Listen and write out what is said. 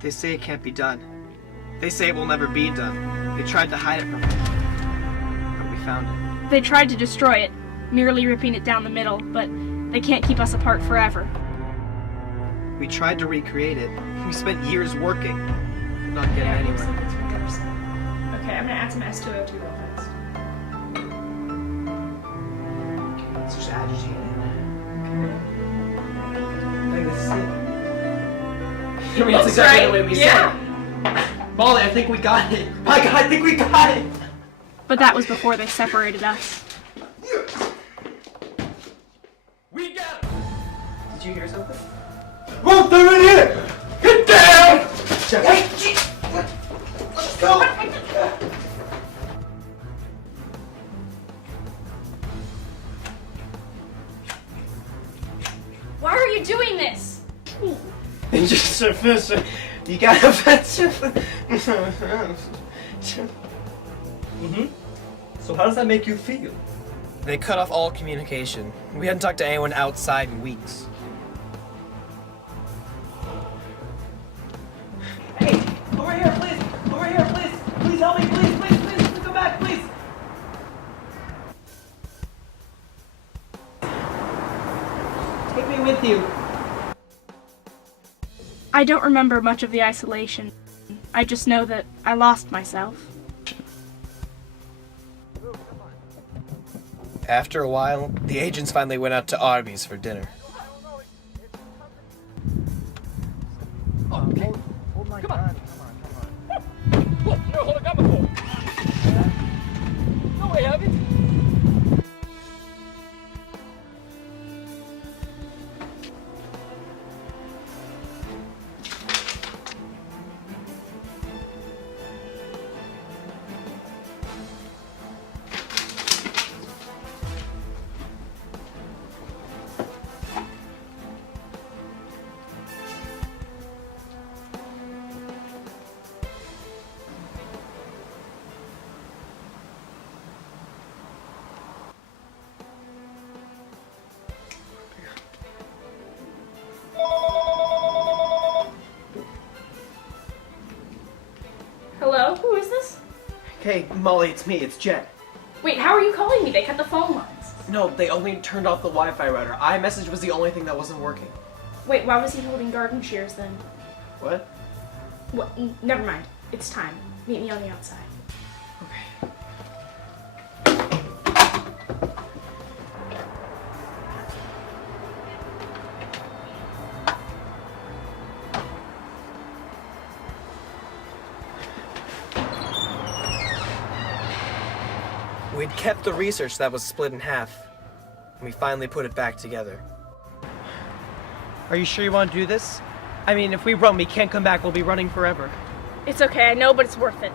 They say it can't be done. They say it will never be done. They tried to hide it from us, but we found it. They tried to destroy it, merely ripping it down the middle, but they can't keep us apart forever. We tried to recreate it. We spent years working, not getting anywhere. Okay, I'm gonna add some S2O2 real fast. It's just agitated. Like this is it. I mean, that's exactly the way we said it. Molly, I think we got it. My God, I think we got it. But that was before they separated us. We got it. Did you hear something? Oh, they're in here! Get down! Let's go! Why are you doing this? It's just offensive. You got offensive. So how does that make you feel? They cut off all communication. We hadn't talked to anyone outside in weeks. Hey, over here, please! Over here, please! Please help me, please, please, please! Please come back, please! Take me with you. I don't remember much of the isolation. I just know that I lost myself. After a while, the agents finally went out to Arby's for dinner. Okay. Oh my God. Look, you never hold a gun before. No, I haven't. Hello? Who is this? Hey, Molly, it's me. It's Jet. Wait, how are you calling me? They cut the phone lines. No, they only turned off the Wi-Fi router. iMessage was the only thing that wasn't working. Wait, why was he holding garden shears then? What? What? Never mind. It's time. Meet me on the outside. Okay. We'd kept the research that was split in half, and we finally put it back together. Are you sure you want to do this? I mean, if we run, we can't come back. We'll be running forever. It's okay, I know, but it's worth it.